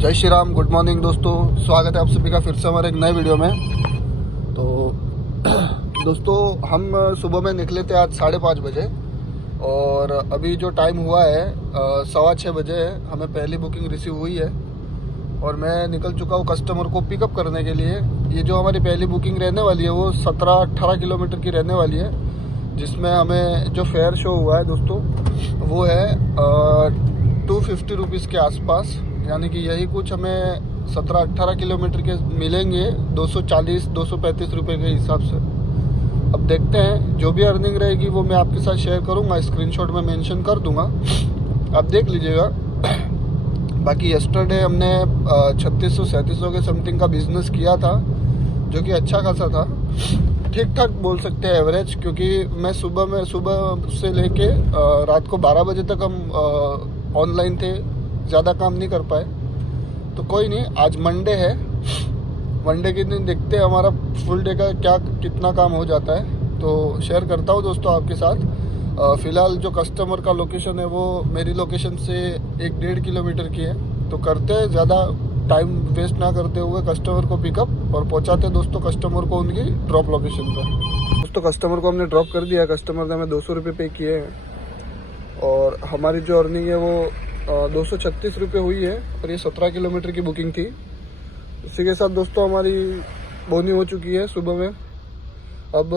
जय Shri Ram, good morning दोस्तों। स्वागत है आप सभी का फिर से हमारे एक नए वीडियो में। तो दोस्तों हम सुबह में निकले थे आज 5:30 बजे और अभी जो टाइम हुआ है 6:15 बजे है। हमें पहली बुकिंग रिसीव हुई है और मैं निकल चुका हूँ कस्टमर को पिकअप करने के लिए। ये जो हमारी पहली बुकिंग रहने वाली है वो 17-18 किलोमीटर की रहने वाली है, जिसमें हमें जो फेयर शो हुआ है दोस्तों वो है 250 रुपीज़ के आसपास, यानी कि यही कुछ हमें 17-18 किलोमीटर के मिलेंगे 240-235 रुपये के हिसाब से। अब देखते हैं, जो भी अर्निंग रहेगी वो मैं आपके साथ शेयर करूंगा, स्क्रीनशॉट में मेंशन कर दूंगा, आप देख लीजिएगा। बाकी यस्टरडे हमने 3600-3700 के समथिंग का बिजनेस किया था, जो कि अच्छा खासा था, ठीक ठाक बोल सकते हैं एवरेज, क्योंकि मैं सुबह से लेके रात को 12 बजे तक हम ऑनलाइन थे, ज़्यादा काम नहीं कर पाए। तो कोई नहीं, आज मंडे है, मंडे के दिन देखते हैं हमारा फुल डे का कितना काम हो जाता है। तो शेयर करता हूँ दोस्तों आपके साथ। फ़िलहाल जो कस्टमर का लोकेशन है वो मेरी लोकेशन से 1-1.5 किलोमीटर की है। तो करते हैं, ज़्यादा टाइम वेस्ट ना करते हुए कस्टमर को पिकअप और पहुँचाते दोस्तों कस्टमर को उनकी ड्रॉप लोकेशन पर। दोस्तों कस्टमर को हमने ड्रॉप कर दिया, कस्टमर ने हमें 200 रुपये पे किए हैं और हमारी जो अर्निंग है वो 236 रुपये हुई है और ये 17 किलोमीटर की बुकिंग थी। इसी के साथ दोस्तों हमारी बोनी हो चुकी है सुबह में। अब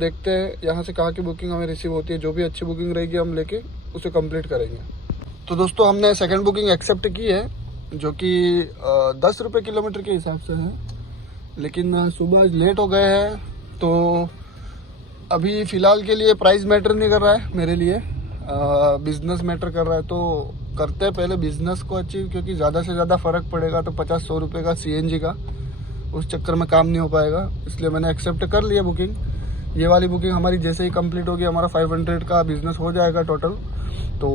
देखते हैं यहाँ से कहाँ की बुकिंग हमें रिसीव होती है। जो भी अच्छी बुकिंग रहेगी हम लेके उसे कंप्लीट करेंगे। तो दोस्तों हमने सेकंड बुकिंग एक्सेप्ट की है, जो कि 10 रुपये किलोमीटर के हिसाब से है, लेकिन सुबह लेट हो गए हैं। तो अभी फ़िलहाल के लिए प्राइस मैटर नहीं कर रहा है मेरे लिए, बिजनेस मैटर कर रहा है। तो करते हैं पहले बिजनेस को अचीव, क्योंकि ज़्यादा से ज़्यादा फ़र्क पड़ेगा तो 50-100 रुपये का CNG का, उस चक्कर में काम नहीं हो पाएगा। इसलिए मैंने एक्सेप्ट कर लिया बुकिंग। ये वाली बुकिंग हमारी जैसे ही कंप्लीट होगी हमारा 500 का बिजनेस हो जाएगा टोटल। तो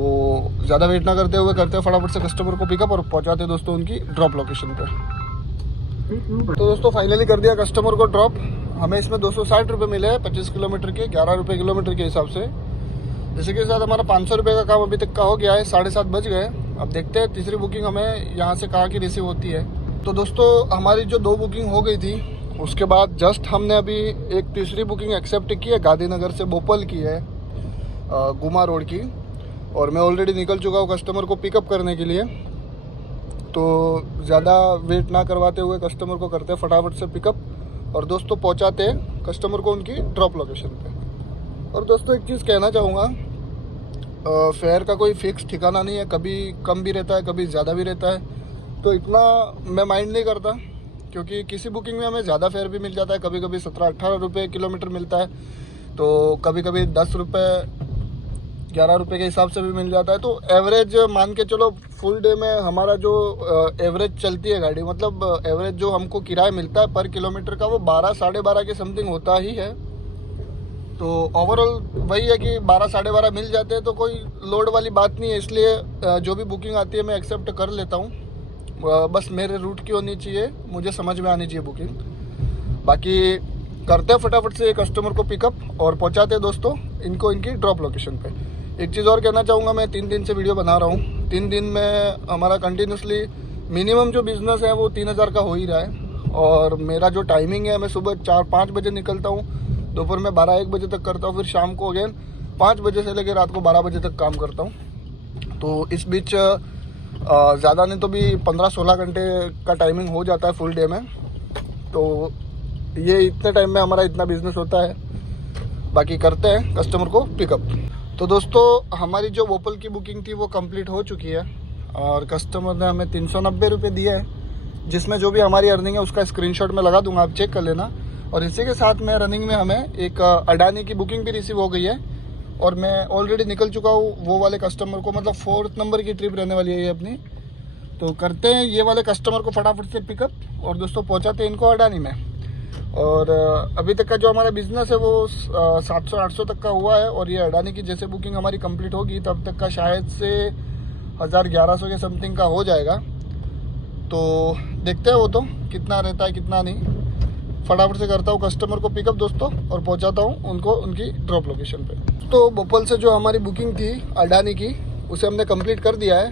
ज़्यादा वेट ना करते हुए करते हैं फटाफट से कस्टमर को पिकअप और पहुँचाते हैं दोस्तों उनकी ड्रॉप लोकेशन पर। तो दोस्तों फाइनली कर दिया कस्टमर को ड्रॉप। हमें इसमें 260 रुपये मिले हैं 25 किलोमीटर के, 11 रुपये किलोमीटर के हिसाब से। इसी के साथ हमारा 500 रुपये का काम अभी तक का हो गया है, 7:30 बज गए। अब देखते हैं तीसरी बुकिंग हमें यहाँ से कहाँ की रिसीव होती है। तो दोस्तों हमारी जो 2 बुकिंग हो गई थी, उसके बाद जस्ट हमने अभी एक तीसरी बुकिंग एक्सेप्ट की है, गांधीनगर से भोपाल की है, गुमा रोड की, और मैं ऑलरेडी निकल चुका हूँ कस्टमर को पिकअप करने के लिए। तो ज़्यादा वेट ना करवाते हुए कस्टमर को करते हैं फटाफट से पिकअप और दोस्तों पहुँचाते हैं कस्टमर को उनकी ड्रॉप लोकेशन पे। और दोस्तों एक चीज़ कहना चाहूँगा, फेयर का कोई फिक्स ठिकाना नहीं है, कभी कम भी रहता है, कभी ज़्यादा भी रहता है। तो इतना मैं माइंड नहीं करता, क्योंकि किसी बुकिंग में हमें ज़्यादा फेयर भी मिल जाता है, कभी कभी 17-18 रुपये किलोमीटर मिलता है, तो कभी कभी 10 रुपये 11 रुपये के हिसाब से भी मिल जाता है। तो एवरेज मान के चलो फुल डे में हमारा जो एवरेज चलती है गाड़ी, मतलब एवरेज जो हमको किराया मिलता है पर किलोमीटर का वो 12-12.5 के समथिंग होता ही है। तो ओवरऑल वही है कि 12-12.5 मिल जाते हैं, तो कोई लोड वाली बात नहीं है। इसलिए जो भी बुकिंग आती है मैं एक्सेप्ट कर लेता हूँ, बस मेरे रूट की होनी चाहिए, मुझे समझ में आनी चाहिए बुकिंग। बाकी करते हैं फटाफट से कस्टमर को पिकअप और पहुँचाते हैं दोस्तों इनको इनकी ड्रॉप लोकेशन पे। एक चीज़ और कहना चाहूँगा, मैं 3 दिन से वीडियो बना रहा हूँ, 3 दिन में हमारा कंटिन्यूसली मिनिमम जो बिज़नेस है वो 3000 का हो ही रहा है। और मेरा जो टाइमिंग है, मैं सुबह 4-5 बजे निकलता हूँ, दोपहर में 12-1 बजे तक करता हूँ, फिर शाम को अगेन 5 बजे से लेकर रात को 12 बजे तक काम करता हूँ। तो इस बीच ज़्यादा नहीं तो भी 15-16 घंटे का टाइमिंग हो जाता है फुल डे में। तो ये इतने टाइम में हमारा इतना बिजनेस होता है। बाकी करते हैं कस्टमर को पिकअप। तो दोस्तों हमारी जो वोपल की बुकिंग थी वो कंप्लीट हो चुकी है और कस्टमर ने हमें 390 रुपये दिए हैं, जिसमें जो भी हमारी अर्निंग है उसका स्क्रीनशॉट मैं लगा दूंगा, आप चेक कर लेना। और इसी के साथ में रनिंग में हमें एक अडानी की बुकिंग भी रिसीव हो गई है और मैं ऑलरेडी निकल चुका हूँ वो वाले कस्टमर को, मतलब 4th नंबर की ट्रिप रहने वाली है ये अपनी। तो करते हैं ये वाले कस्टमर को फटाफट से पिकअप और दोस्तों पहुँचाते हैं इनको अडानी में। और अभी तक का जो हमारा बिजनेस है वो 700-800 तक का हुआ है, और ये अडानी की जैसे बुकिंग हमारी कंप्लीट होगी तब तक का शायद से 1000-1100 के समथिंग का हो जाएगा। तो देखते हैं वो तो कितना रहता है कितना नहीं। फटाफट से करता हूँ कस्टमर को पिकअप दोस्तों और पहुँचाता हूँ उनको उनकी ड्रॉप लोकेशन पे। तो भोपाल से जो हमारी बुकिंग थी अडानी की, उसे हमने कंप्लीट कर दिया है।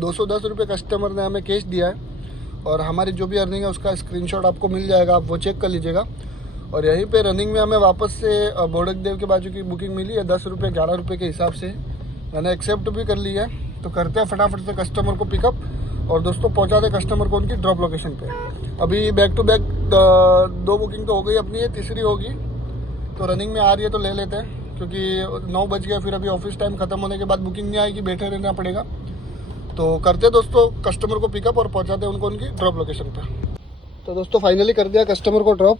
210 रुपये कस्टमर ने हमें कैश दिया है और हमारी जो भी अर्निंग है उसका स्क्रीनशॉट आपको मिल जाएगा, आप वो चेक कर लीजिएगा। और यहीं पे रनिंग में हमें वापस से बोडक देव के बाजू की बुकिंग मिली है 10 रुपये 11 रुपये के हिसाब से, मैंने एक्सेप्ट भी कर लिया है। तो करते हैं फटाफट से कस्टमर को पिकअप और दोस्तों पहुंचाते कस्टमर को उनकी ड्रॉप लोकेशन पे। अभी बैक टू बैक 2 बुकिंग तो हो गई अपनी, ये तीसरी होगी। तो रनिंग में आ रही है तो ले लेते हैं, क्योंकि 9 बज गया, फिर अभी ऑफिस टाइम खत्म होने के बाद बुकिंग नहीं आएगी, बैठे रहना पड़ेगा। तो करते दोस्तों कस्टमर को पिकअप और पहुंचाते उनको उनकी ड्रॉप लोकेशन पे। तो दोस्तों फाइनली कर दिया कस्टमर को ड्रॉप,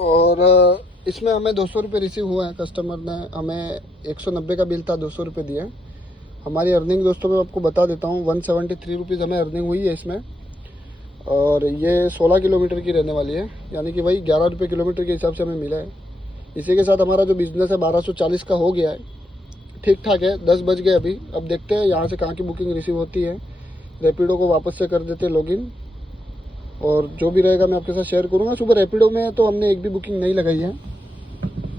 और इसमें हमें 200 रुपये रिसीव हुआ है। कस्टमर ने हमें 190 का बिल था, 200 रुपये दिए। हमारी अर्निंग दोस्तों मैं आपको बता देता हूँ, 173 रुपीज़ हमें अर्निंग हुई है इसमें। और ये 16 किलोमीटर की रहने वाली है, यानी कि वही 11 रुपये किलोमीटर के हिसाब से हमें मिला है। इसी के साथ हमारा जो बिज़नेस है 1240 का हो गया है, ठीक ठाक है। 10 बज गए अभी, अब देखते हैं यहाँ से कहाँ की बुकिंग रिसीव होती है। रैपिडो को वापस से कर देते लॉगिन, और जो भी रहेगा मैं आपके साथ शेयर करूँगा। सुबह रैपिडो में तो हमने एक भी बुकिंग नहीं लगाई है,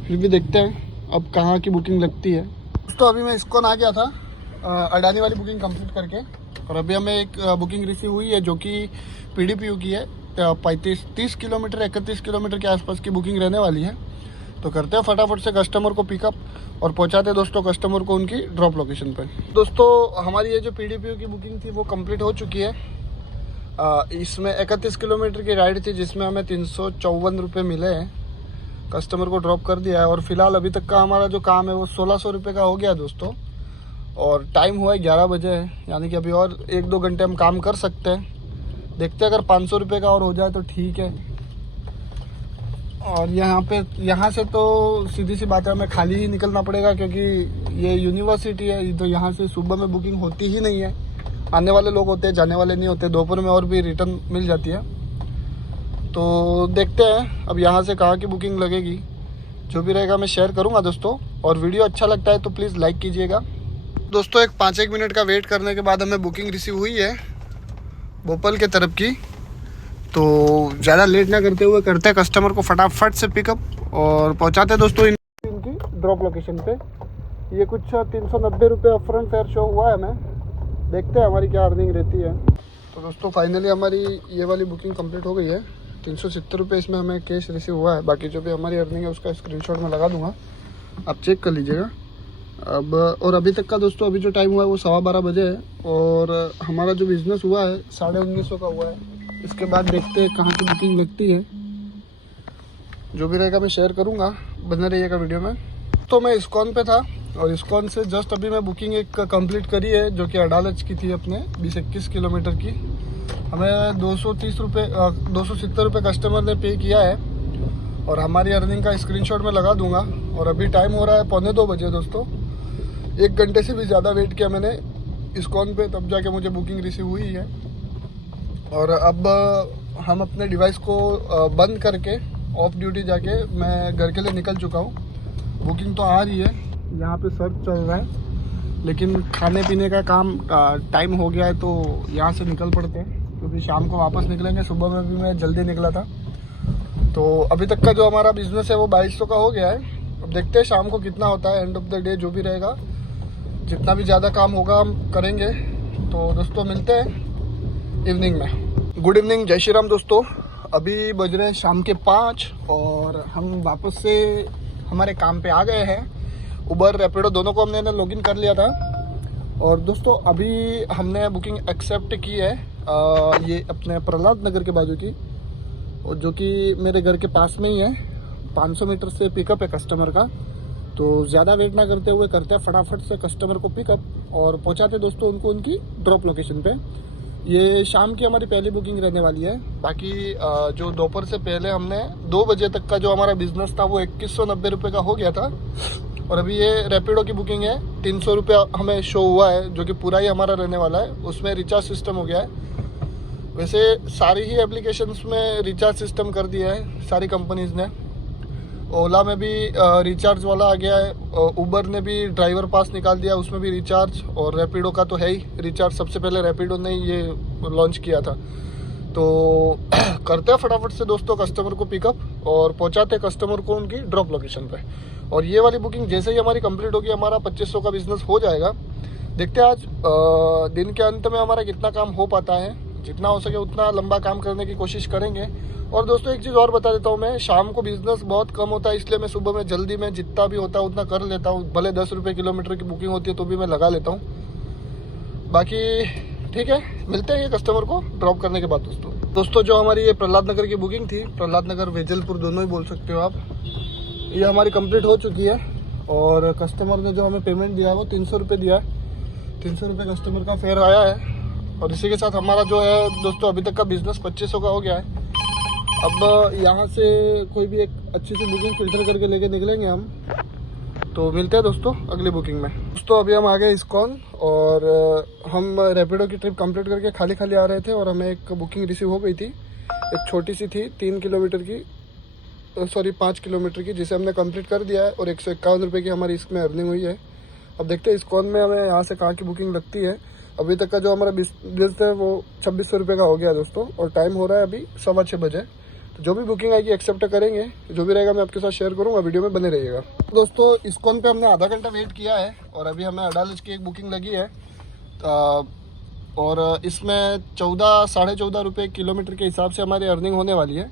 फिर भी देखते हैं अब कहाँ की बुकिंग लगती है। तो अभी मैं इस्कॉन आ गया था अडानी वाली बुकिंग कंप्लीट करके, और अभी हमें एक बुकिंग रिसीव हुई है जो कि PDPU की है। 30 किलोमीटर 31 किलोमीटर के आसपास की बुकिंग रहने वाली है। तो करते हैं फटाफट से कस्टमर को पिकअप और पहुंचाते दोस्तों कस्टमर को उनकी ड्रॉप लोकेशन पर। दोस्तों हमारी ये जो PDPU की बुकिंग थी वो कंप्लीट हो चुकी है। इसमें 31 किलोमीटर की राइड थी, जिसमें हमें 354 रुपये मिले हैं। कस्टमर को ड्रॉप कर दिया है, और फिलहाल अभी तक का हमारा जो काम है वो 1600 रुपये का हो गया दोस्तों। और टाइम हुआ है 11 बजे है, यानी कि अभी और 1-2 घंटे हम काम कर सकते हैं। देखते हैं अगर 500 रुपये का और हो जाए तो ठीक है। और यहाँ से तो सीधी सी बात है, हमें खाली ही निकलना पड़ेगा, क्योंकि ये यूनिवर्सिटी है। तो यहाँ से सुबह में बुकिंग होती ही नहीं है। आने वाले लोग होते हैं, जाने वाले नहीं होते। दोपहर में और भी रिटर्न मिल जाती है। तो देखते हैं अब यहाँ से कहाँ की बुकिंग लगेगी। जो भी रहेगा मैं शेयर करूँगा दोस्तों, और वीडियो अच्छा लगता है तो प्लीज़ लाइक कीजिएगा दोस्तों। 5-1 मिनट का वेट करने के बाद हमें बुकिंग रिसीव हुई है भोपाल के तरफ की। तो ज़्यादा लेट ना करते हुए करते हैं कस्टमर को फटाफट से पिकअप और पहुँचाते हैं दोस्तों इनकी ड्रॉप लोकेशन पे। ये कुछ 390 रुपये अपफ्रंट फेयर शो हुआ है हमें, देखते हैं हमारी क्या अर्निंग रहती है। तो दोस्तों फाइनली हमारी ये वाली बुकिंग कंप्लीट हो गई है। 370 रुपये इसमें हमें कैश रिसीव हुआ है। बाकी जो भी हमारी अर्निंग है उसका स्क्रीनशॉट मैं लगा दूंगा, आप चेक कर लीजिएगा। अब और अभी तक का दोस्तों अभी जो टाइम हुआ है वो 12:15 बजे है, और हमारा जो बिज़नेस हुआ है 1950 का हुआ है। इसके बाद देखते हैं कहाँ की बुकिंग लगती है। जो भी रहेगा मैं शेयर करूँगा, बने रहिएगा वीडियो में। तो मैं इस्कॉन पे था, और इस्कॉन से जस्ट अभी मैं बुकिंग एक कंप्लीट करी है जो कि अडालज की थी अपने 20-21 किलोमीटर की। हमें 270 रुपये कस्टमर ने पे किया है, और हमारी अर्निंग का स्क्रीनशॉट मैं लगा दूंगा। और अभी टाइम हो रहा है 1:45 बजे दोस्तों। 1 घंटे से भी ज़्यादा वेट किया मैंने इस्कॉन पे, तब जाके मुझे बुकिंग रिसीव हुई है। और अब हम अपने डिवाइस को बंद करके ऑफ ड्यूटी जाके मैं घर के लिए निकल चुका हूँ। बुकिंग तो आ रही है, यहाँ पे सर्च चल रहा है, लेकिन खाने पीने का काम टाइम हो गया है तो यहाँ से निकल पड़ते हैं, क्योंकि शाम को वापस निकलेंगे। सुबह में भी मैं जल्दी निकला था। तो अभी तक का जो हमारा बिजनेस है वो 2200 का हो गया है। अब देखते हैं शाम को कितना होता है। एंड ऑफ द डे जो भी रहेगा, जितना भी ज़्यादा काम होगा हम करेंगे। तो दोस्तों मिलते हैं इवनिंग में। गुड इवनिंग, जय श्री राम दोस्तों। अभी बज रहे हैं शाम के 5, और हम वापस से हमारे काम पे आ गए हैं। उबर रैपिडो दोनों को हमने लॉगिन कर लिया था। और दोस्तों अभी हमने बुकिंग एक्सेप्ट की है ये अपने प्रहलाद नगर के बाजू की, और जो कि मेरे घर के पास में ही है। 500 मीटर से पिकअप है कस्टमर का। तो ज़्यादा वेट ना करते हुए करते हैं फटाफट से कस्टमर को पिकअप और पहुंचाते दोस्तों उनको उनकी ड्रॉप लोकेशन पे। ये शाम की हमारी पहली बुकिंग रहने वाली है। बाकी जो दोपहर से पहले हमने 2 बजे तक का जो हमारा बिजनेस था वो 2190 रुपये का हो गया था। और अभी ये रैपिडो की बुकिंग है, 300 रुपये हमें शो हुआ है, जो कि पूरा ही हमारा रहने वाला है। उसमें रिचार्ज सिस्टम हो गया है। वैसे सारी ही एप्लीकेशंस में रिचार्ज सिस्टम कर दिया है सारी कंपनीज़ ने। ओला में भी रिचार्ज वाला आ गया है, उबर ने भी ड्राइवर पास निकाल दिया, उसमें भी रिचार्ज। और रैपिडो का तो है ही रिचार्ज, सबसे पहले रैपिडो ने ये लॉन्च किया था। तो करते हैं फटाफट से दोस्तों कस्टमर को पिकअप और पहुंचाते कस्टमर को उनकी ड्रॉप लोकेशन पे। और ये वाली बुकिंग जैसे ही हमारी कंप्लीट होगी, हमारा 2500 का बिजनेस हो जाएगा। देखते हैं आज दिन के अंत में हमारा कितना काम हो पाता है। जितना हो सके उतना लंबा काम करने की कोशिश करेंगे। और दोस्तों एक चीज़ और बता देता हूँ, मैं शाम को बिजनेस बहुत कम होता है, इसलिए मैं सुबह में जल्दी में जितना भी होता है उतना कर लेता हूँ। भले 10 रुपये किलोमीटर की बुकिंग होती है तो भी मैं लगा लेता हूँ। बाकी ठीक है, मिलते हैं ये कस्टमर को ड्रॉप करने के बाद। दोस्तों जो हमारी ये प्रहलाद नगर की बुकिंग थी, प्रहलाद नगर वेजलपुर दोनों ही बोल सकते हो आप, ये हमारी कंप्लीट हो चुकी है। और कस्टमर ने जो हमें पेमेंट दिया है वो 300 रुपये दिया है। 300 रुपये कस्टमर का फेयर आया है। और इसी के साथ हमारा जो है दोस्तों अभी तक का बिजनेस 2500 का हो गया है। अब यहाँ से कोई भी एक अच्छी सी बुकिंग फिल्टर करके लेके निकलेंगे हम। तो मिलते हैं दोस्तों अगली बुकिंग में। दोस्तों अभी हम आ गए इस्कॉन और हम रैपिडो की ट्रिप कंप्लीट करके खाली खाली आ रहे थे और हमें एक बुकिंग रिसीव हो गई थी। एक छोटी सी थी 3 किलोमीटर की, सॉरी 5 किलोमीटर की, जिसे हमने कंप्लीट कर दिया है और 151 रुपये की हमारी इसमें अर्निंग हुई है। अब देखते हैं इस्कॉन में हमें यहाँ से कहाँ की बुकिंग लगती है। अभी तक का जो हमारा बिजनेस है वो 2600 रुपये का हो गया दोस्तों, और टाइम हो रहा है अभी 6:15 बजे। तो जो भी बुकिंग आएगी एक्सेप्ट करेंगे, जो भी रहेगा मैं आपके साथ शेयर करूँगा, वीडियो में बने रहिएगा। दोस्तों इस्कॉन पे हमने आधा घंटा वेट किया है और अभी हमें अडालज की एक बुकिंग लगी है। और इसमें 14-14.5 रुपये किलोमीटर के हिसाब से हमारी अर्निंग होने वाली है।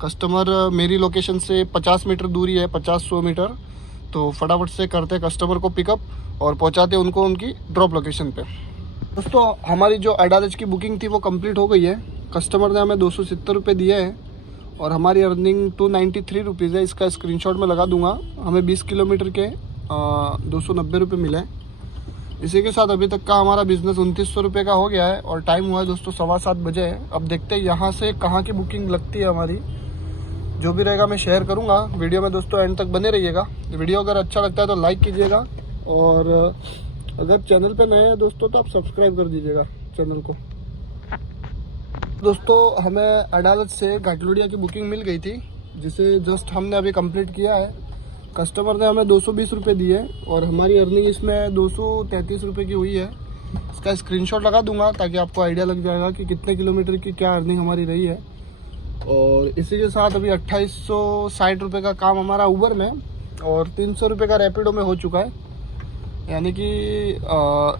कस्टमर मेरी लोकेशन से 50 मीटर दूरी है, 50-100 मीटर। तो फटाफट से करते हैं कस्टमर को पिकअप और पहुंचाते उनको उनकी ड्रॉप लोकेशन पे। दोस्तों हमारी जो अडालज की बुकिंग थी वो कंप्लीट हो गई है। कस्टमर ने हमें 270 रुपये दिए हैं और हमारी अर्निंग 293 रुपीज़ है। इसका स्क्रीनशॉट मैं लगा दूंगा। हमें 20 किलोमीटर के 290 रुपये मिले। इसी के साथ अभी तक का हमारा बिज़नेस 2900 रुपये का हो गया है और टाइम हुआ है दोस्तों 7:15 बजे है। अब देखते हैं यहाँ से कहाँ की बुकिंग लगती है हमारी। जो भी रहेगा मैं शेयर करूँगा वीडियो में। दोस्तों एंड तक बने रहिएगा। वीडियो अगर अच्छा लगता है तो लाइक कीजिएगा और अगर चैनल पे नए हैं दोस्तों तो आप सब्सक्राइब कर दीजिएगा चैनल को। दोस्तों हमें अडालज से घाटलोडिया की बुकिंग मिल गई थी, जिसे जस्ट हमने अभी कंप्लीट किया है। कस्टमर ने हमें 220 रुपये दिए और हमारी अर्निंग इसमें 233 रुपये की हुई है। इसका स्क्रीनशॉट लगा दूंगा ताकि आपको आइडिया लग जाएगा कि कितने किलोमीटर की क्या अर्निंग हमारी रही है। और इसी के साथ अभी 2860 रुपये का काम हमारा ऊबर में और 300 रुपये का रैपिडो में हो चुका है। यानी कि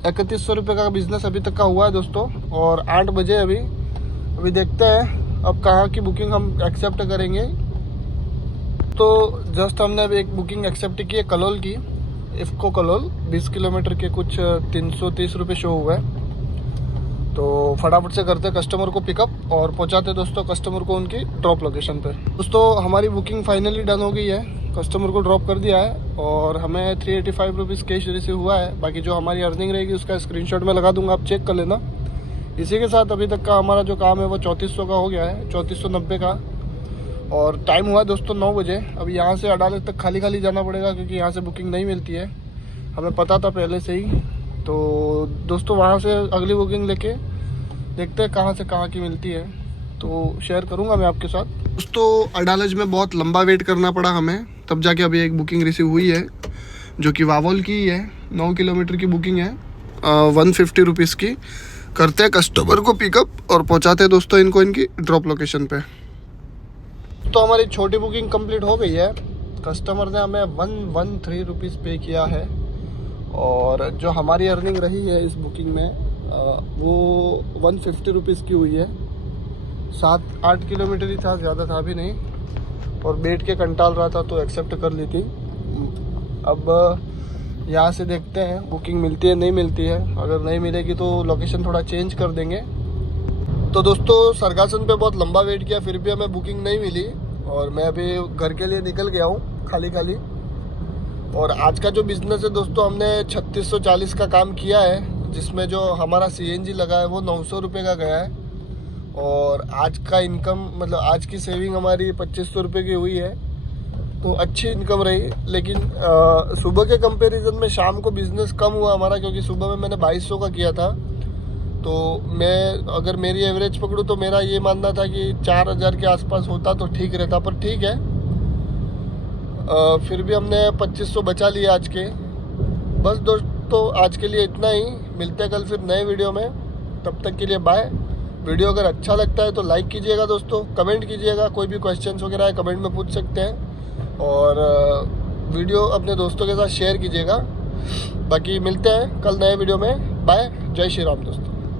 3100 रुपये का बिज़नेस अभी तक का हुआ है दोस्तों। और 8 बजे अभी देखते हैं अब कहाँ की बुकिंग हम एक्सेप्ट करेंगे। तो जस्ट हमने अभी एक बुकिंग एक्सेप्ट की है कलोल की, इफ्को कलोल। 20 किलोमीटर के कुछ 330 रुपये शो हुआ है। तो फटाफट से करते कस्टमर को पिकअप और पहुंचाते दोस्तों कस्टमर को उनकी ड्रॉप लोकेशन पे। दोस्तों हमारी बुकिंग फाइनली डन हो गई है। कस्टमर को ड्रॉप कर दिया है और हमें 385 रुपीज़ कैश रिसीव हुआ है। बाकी जो हमारी अर्निंग रहेगी उसका स्क्रीनशॉट में लगा दूंगा, आप चेक कर लेना। इसी के साथ अभी तक का हमारा जो काम है वो 3400 का हो गया है, 3490 का। और टाइम हुआ है दोस्तों 9 बजे। अभी यहाँ से अडालज तक खाली खाली जाना पड़ेगा क्योंकि यहाँ से बुकिंग नहीं मिलती है, हमें पता था पहले से ही। तो दोस्तों वहाँ से अगली बुकिंग लेके देखते हैं कहाँ से कहाँ की मिलती है, तो शेयर करूँगा मैं आपके साथ। दोस्तों अडालज में बहुत लंबा वेट करना पड़ा हमें, तब जाके अभी एक बुकिंग रिसीव हुई है जो कि वावोल की है। 9 किलोमीटर की बुकिंग है, 150 रुपीज़ की। करते हैं कस्टमर को पिकअप और पहुंचाते हैं दोस्तों इनको इनकी ड्रॉप लोकेशन पे। तो हमारी छोटी बुकिंग कंप्लीट हो गई है। कस्टमर ने हमें 113 रुपीज़ पे किया है और जो हमारी अर्निंग रही है इस बुकिंग में वो 150 रुपीज़ की हुई है। 7-8 किलोमीटर ही था, ज़्यादा था भी नहीं, और बैठ के कंटाल रहा था तो एक्सेप्ट कर ली थी। अब यहाँ से देखते हैं बुकिंग मिलती है नहीं मिलती है। अगर नहीं मिलेगी तो लोकेशन थोड़ा चेंज कर देंगे। तो दोस्तों सरगासन पे बहुत लंबा वेट किया, फिर भी हमें बुकिंग नहीं मिली और मैं अभी घर के लिए निकल गया हूँ खाली खाली। और आज का जो बिज़नेस है दोस्तों, हमने 3640 का काम किया है, जिसमें जो हमारा CNG लगा है वो 900 रुपये का गया है। और आज का इनकम मतलब आज की सेविंग हमारी 2500 रुपये की हुई है, तो अच्छी इनकम रही। लेकिन सुबह के कंपैरिजन में शाम को बिज़नेस कम हुआ हमारा, क्योंकि सुबह में मैंने 2200 का किया था। तो मैं अगर मेरी एवरेज पकड़ूँ तो मेरा ये मानना था कि 4000 के आसपास होता तो ठीक रहता, पर ठीक है। फिर भी हमने 2500 बचा लिया आज के। बस दोस्तों आज के लिए इतना ही, मिलते हैं कल फिर नए वीडियो में। तब तक के लिए बाय। वीडियो अगर अच्छा लगता है तो लाइक कीजिएगा दोस्तों, कमेंट कीजिएगा, कोई भी क्वेश्चंस वगैरह है कमेंट में पूछ सकते हैं। और वीडियो अपने दोस्तों के साथ शेयर कीजिएगा। बाकी मिलते हैं कल नए वीडियो में। बाय, जय श्री राम दोस्तों।